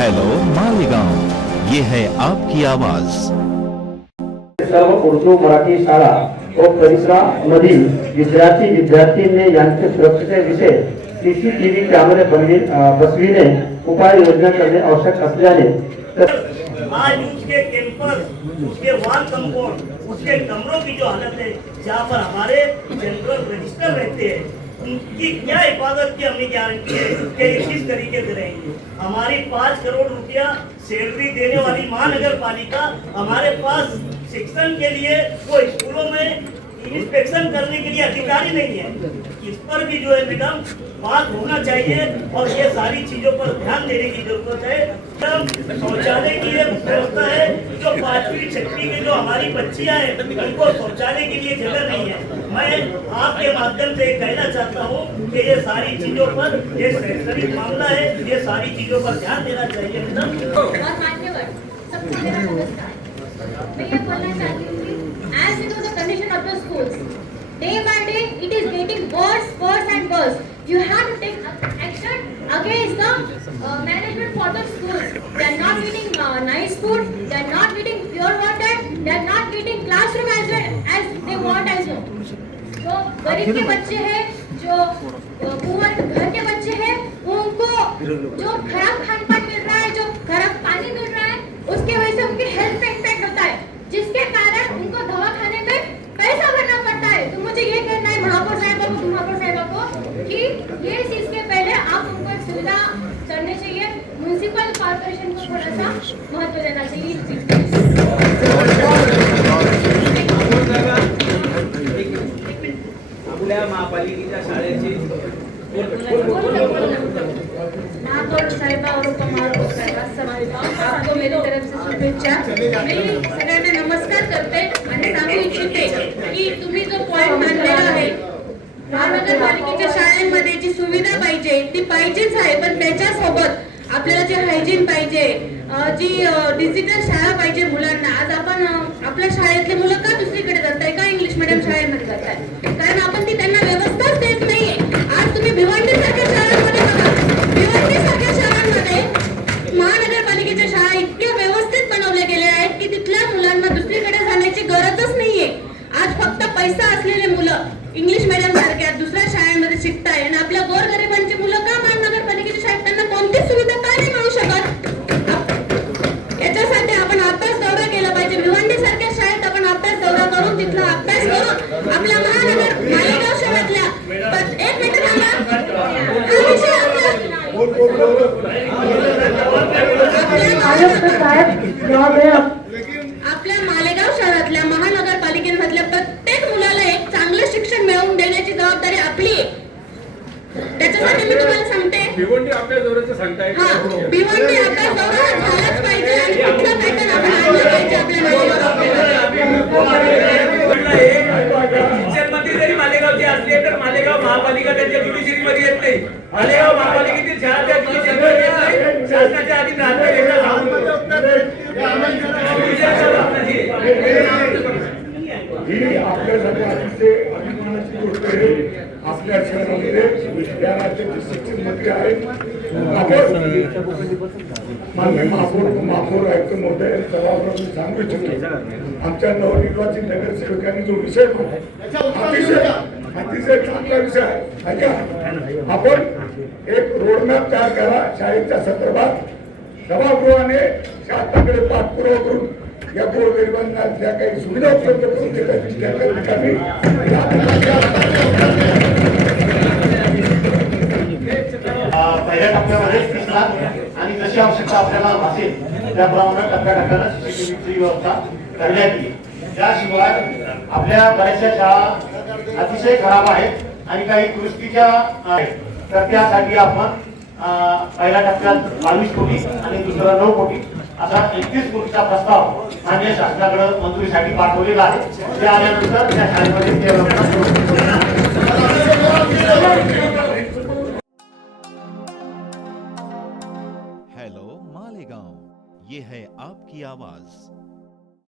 Hello Malegaon, ये है आपकी आवाज। सर्व उर्दू मराठी शाळा व परिसरामधील विद्यार्थी यांचे सुरक्षेविषयी सीसीटीव्ही कॅमेरे बसविणे उपाययोजना करणे आवश्यक असल्याने आज उसके कैंपस, उसके वाल कंपाउंड, उसके कमरों की जो हालत है, जहाँ पर हमारे जनरल रजिस्टर रहते हैं, उनकी क्या हिफाजत की हमने गारंटी है कि किस तरीके से रहेंगे। हमारी 5 करोड़ रुपया सैलरी देने वाली महानगर पालिका हमारे पास शिक्षण के लिए वो स्कूलों में इंस्पेक्शन करने के लिए अधिकारी नहीं है। इस पर भी जो है मैडम बात होना चाहिए और ये सारी चीजों पर ध्यान देने की जरूरत है। शौचालय की ये व्यवस्था है, जो 5वीं 6वीं के जो हमारी बच्चियां हैं उनको शौचालय के लिए जगह नहीं है। मैं आपके माध्यम से कहना चाहता हूँ कि ये सारी चीजों पर, ये शैक्षणिक मामला है, ये सारी चीजों पर ध्यान देना चाहिए मैडम। और मान्यवर सबको मेरा नमस्कार। मैं ये बोलना चाहती हूँ कि as you know the condition of the schools, day by day it is getting worse and worse. You have to take action against the management for the schools. They are not getting nice food, they are not getting pure water, they are not getting classroom as well as they want as well. जो गरीब के बच्चे हैं, जो poor घर के बच्चे हैं, उनको जो खराब खान पान मिल रहा है, जो खराब पानी मिल रहा है, उसके वजह से उनकी हेल्थ पे इम्पैक्ट होता है, जिसके कारण उनको दवाखाने में पैसा भरना पड़ता है। तो मुझे ये कहना है महापौर साहिबा को कि ये चीज के पहले आप उनको एक सुविधा करनी चाहिए, म्युनिसिपल कॉर्पोरेशन को थोड़ा सा महत्व देना चाहिए इस चीज आपल्या महापालिकेच्या शाळेची महापौर साहिबा और उपमहापौर साहिबा आपको मेरी तरफ से शुभेच्छा। मी सगळ्यांना नमस्कार करते आणि सांगू इच्छिते की तुम्ही जो पॉइंट मांडलेला आहे, महानगरपालिकेच्या शाळांमध्ये जी सुविधा पाहिजे ती पाहिजेच आहे, पण त्याच्यासोबत आपल्याला जे हायजीन पाहिजे, जी डिजिटल शाळा पाहिजे मुलांना। आज आपण आपल्या शाळेतले मुलं का दुसरीकडे जात आहे, का इंग्लिश मीडियम शाळेमध्ये जात आहे, कारण आपण ती त्यांना व्यवस्थाच देत नाहीये। आज तुम्ही भिवंडी सारख्या शाळांमध्ये बघा, भिवंडी सारख्या शाळांमध्ये महानगरपालिकेच्या शाळा इतक्या व्यवस्थित बनवल्या गेल्या आहेत की तिथल्या मुलांना दुसरीकडे जाण्याची गरजच नाहीये। आज फक्त पैसा असलेले मुलं इंग्लिश मीडियम सारख्या दुसऱ्या शाळांमध्ये शिकताय आणि आपल्या गोरगरिबांची मुलं का महानगरपालिकेच्या शाळेत त्यांना कोणतीच सुविधा का नाही मिळू शकत? याच्यासाठी आपण अभ्यास दौरा केला पाहिजे। भिवंडी सारख्या शाळेत आपण अभ्यास दौरा करून तिथला अभ्यास करून आपल्या मालेगाव शहरातल्या एक मिनिट आपल्या मालेगाव शहरातल्या महानगरपालिकेमधल्या प्रत्येक मुलाला एक चांगलं शिक्षण मिळवून देण्याची जबाबदारी आपली आहे। त्याच्यासाठी मी तुम्हाला सांगते, भिवंडी अभ्यास दौऱ्याचं सांगताय का? भिवंडी अभ्यास दौरा झालाच पाहिजे आणि कुठला पॅटर्न आपण आणला पाहिजे आपल्या शिक्षणमंत्री जरी मालेगावचे असले तर मालेगाव महापालिका त्यांच्या ज्युडिशरी मध्ये येत नाही। मालेगाव महापालिकेतील शाळा त्या ज्युडिशरी मध्ये येत नाही, शासनाच्या अधीन राहतात। ही आपल्यासाठी अतिशय अभिमानाची गोष्ट आहे। आपल्या शहरामध्ये या राज्याचे शिक्षण मंत्री आहेत, माननीय महापौर आयुक्त महोदय सभागृहात मी सांगू इच्छितो, आमच्या नवनिर्वाचित नगरसेवकांनी जो विषय अतिशय चांगला विषय आहे। ऐका, आपण एक रोडमॅप तयार करा शाळेच्या संदर्भात, सभागृहाने शासनाकडे पाठपुरावा करून या गोरगरिबांना ज्या काही सुविधा उपलब्ध करून देतात पहिल्या टप्प्यामध्ये 30 लाख आणि जशी आवश्यकता आपल्याला असेल त्याप्रमाणे टप्प्याटप्प्यानं सीसीटीव्हीची व्यवस्था करण्यात येईल। त्याशिवाय आपल्या बऱ्याचशा शाळा अतिशय खराब आहेत आणि काही दुरुस्तीच्या आहेत, तर त्यासाठी आपण पहिल्या टप्प्यात 22 कोटी आणि दुसरा 9 कोटी असा 31 कोटीचा प्रस्ताव माननीय शासनाकडे मंजुरीसाठी पाठवलेला आहे। ते आल्यानंतर त्या शाळेमध्ये हेलो मालेगांव, ये है आपकी आवाज।